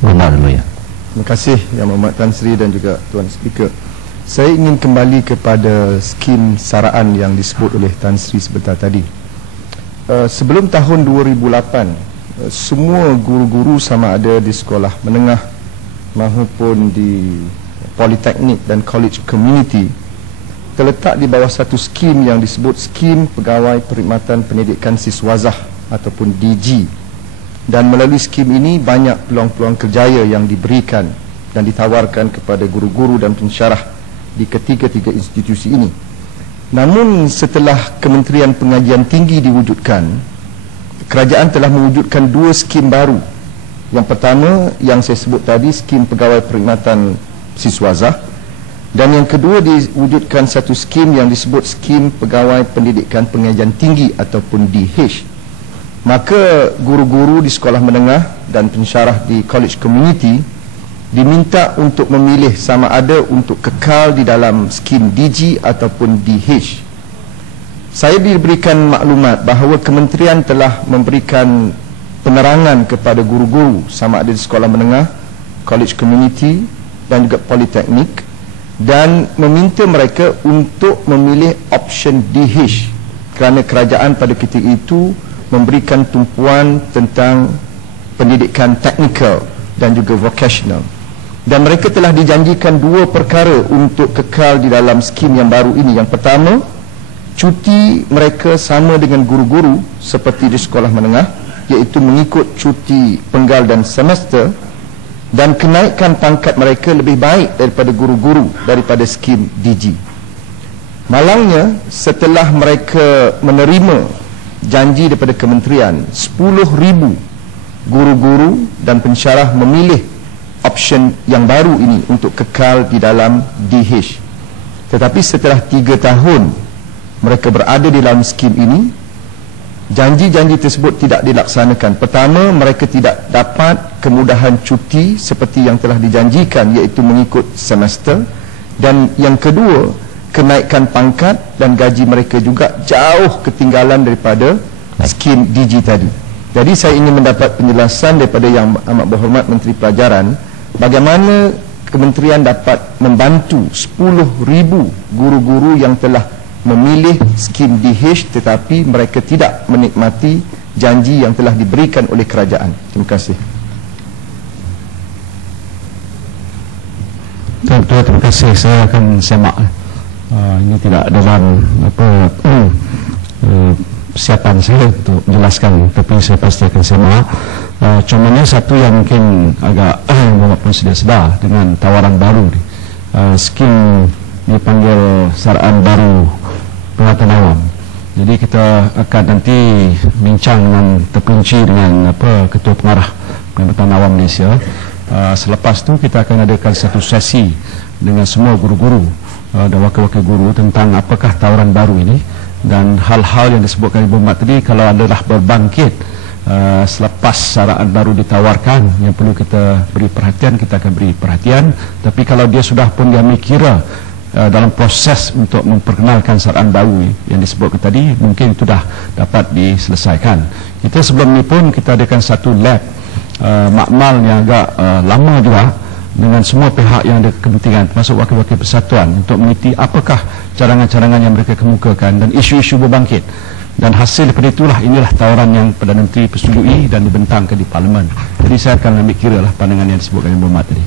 Benar dulu ya. Terima kasih Yang Mohd Tan Sri dan juga Tuan Speaker. Saya ingin kembali kepada skim saraan yang disebut oleh Tan Sri sebentar tadi. Uh, sebelum tahun 2008, uh, semua guru-guru sama ada di sekolah menengah maupun di politeknik dan college community terletak di bawah satu skim yang disebut Skim Pegawai Perkhidmatan Pendidikan Siswazah ataupun DG dan melalui skim ini banyak peluang-peluang kerjaya yang diberikan dan ditawarkan kepada guru-guru dan pensyarah di ketiga-tiga institusi ini. Namun setelah Kementerian Pengajian Tinggi diwujudkan, kerajaan telah mewujudkan dua skim baru. Yang pertama yang saya sebut tadi skim Pegawai Perkhidmatan Siswazah dan yang kedua diwujudkan satu skim yang disebut Skim Pegawai Pendidikan Pengajian Tinggi ataupun DH. Maka guru-guru di sekolah menengah dan pensyarah di college community diminta untuk memilih sama ada untuk kekal di dalam skim DG ataupun DH. Saya diberikan maklumat bahawa kementerian telah memberikan penerangan kepada guru-guru sama ada di sekolah menengah, college community dan juga politeknik dan meminta mereka untuk memilih option DH kerana kerajaan pada ketika itu memberikan tumpuan tentang pendidikan teknikal dan juga vocational dan mereka telah dijanjikan dua perkara untuk kekal di dalam skim yang baru ini yang pertama cuti mereka sama dengan guru-guru seperti di sekolah menengah iaitu mengikut cuti penggal dan semester dan kenaikan pangkat mereka lebih baik daripada guru-guru daripada skim DG. Malangnya setelah mereka menerima janji daripada kementerian 10,000 guru-guru dan pensyarah memilih option yang baru ini untuk kekal di dalam DH. Tetapi setelah 3 tahun mereka berada di dalam skim ini janji-janji tersebut tidak dilaksanakan. Pertama, mereka tidak dapat kemudahan cuti seperti yang telah dijanjikan iaitu mengikut semester dan yang kedua, kenaikan pangkat dan gaji mereka juga jauh ketinggalan daripada skim DG tadi. Jadi saya ingin mendapat penjelasan daripada yang amat berhormat Menteri Pelajaran bagaimana kementerian dapat membantu 10,000 guru-guru yang telah memilih skim DH tetapi mereka tidak menikmati janji yang telah diberikan oleh kerajaan. Terima kasih. Terima kasih. Saya akan semak. Uh, ini tidak dalam apa uh, uh, siapan saya untuk menjelaskan tapi saya pasti akan semak. Uh, cumanya satu yang mungkin agak uh, Bapak pun sudah sedar dengan tawaran baru. Uh, skim dipanggil saraan baru pengetahuan awam. Jadi kita akan nanti bincang dengan terkunci dengan apa ketua pengarah pengetahuan awam Malaysia. Uh, selepas tu kita akan adakan satu sesi dengan semua guru-guru uh, dan wakil-wakil guru tentang apakah tawaran baru ini dan hal-hal yang disebutkan Ibu Mat tadi kalau adalah berbangkit uh, selepas saraan baru ditawarkan yang perlu kita beri perhatian kita akan beri perhatian tapi kalau dia sudah pun diambil kira Uh, dalam proses untuk memperkenalkan saraan baru yang disebutkan tadi mungkin itu dah dapat diselesaikan. Kita sebelum ini pun kita adakan satu lab uh, makmal yang agak uh, lama juga dengan semua pihak yang ada kepentingan termasuk wakil-wakil persatuan untuk meneliti apakah cadangan-cadangan yang mereka kemukakan dan isu-isu berbangkit dan hasil daripada itulah inilah tawaran yang Perdana Menteri persetujui dan dibentangkan di Parlimen. Jadi saya akan ambil kira lah pandangan yang disebutkan Ibu Mat tadi.